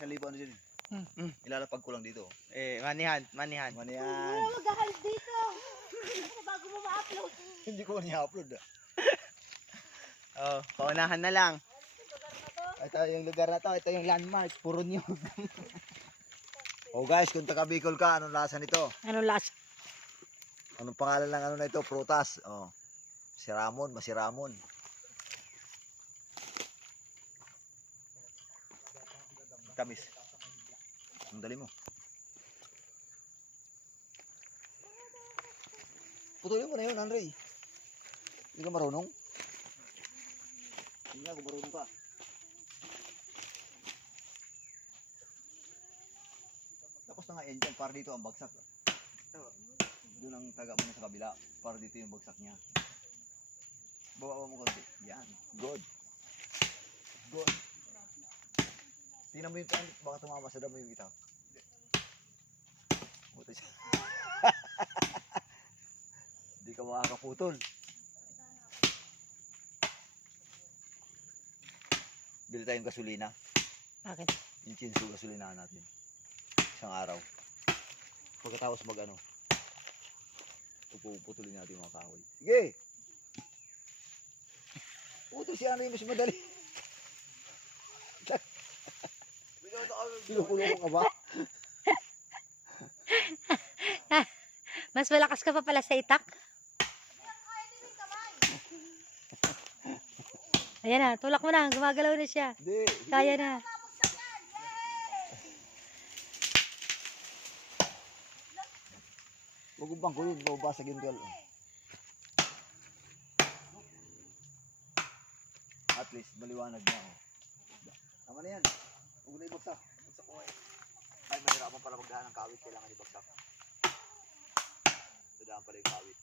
1,000 ano dyan. Ilalapag ko lang dito. Manihan. Manihan. Mag-ahal dito. Bago mo ma-upload. Hindi ko ni-upload ah. Oh, paunahan na lang. Ito yung lugar na to. Ito yung landmark. Puro niyog. Oh guys, kung taga Bicol ka, anong lasa nito? Ano last? Anong pangalan ng ano na ito? Prutas. Oh. Siramon, masiramon. Tamis. Ang dali mo. Putulin mo na yun, Andre. Hindi ka marunong? Hindi nga, kung marunong ka. Tapos na nga yan dyan, para dito ang bagsak. Doon ang taga mo sa kabila, para dito yung bagsak niya. Bawa mo konti. Yan. Good. Good. Tingnan mo yung taan, baka tumama sa damo yung itak. Buti siya. Hindi ka makakaputol. Bili tayong gasolina. Bakit? Yung chinsu gasolina natin. Isang araw. Pagkatapos mag-ano, puputulin natin yung mga kahoy. Sige! Putol si ano yung mas madali. Pinukulong ka ba? Mas malakas ka pa pala sa itak. Ayan na, tulak mo na. Gumagalaw na siya. Hindi. Kaya na. Huwag mong bangkulin, mababasag yung girl. At least, maliwanag na ako. Tama na yan. Huwag na ibagsak. Ibagsak ko eh. Ay, mahirapan pala magdaan ng kawit. Kailangan ibagsak. Dadaan pala yung kawit.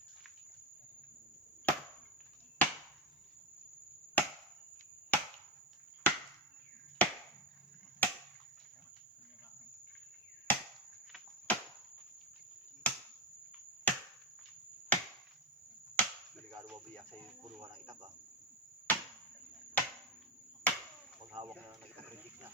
Delikado mabiyak sa'yo yung puruhan ng itak ah. Pag hawak na ng itak, reject na.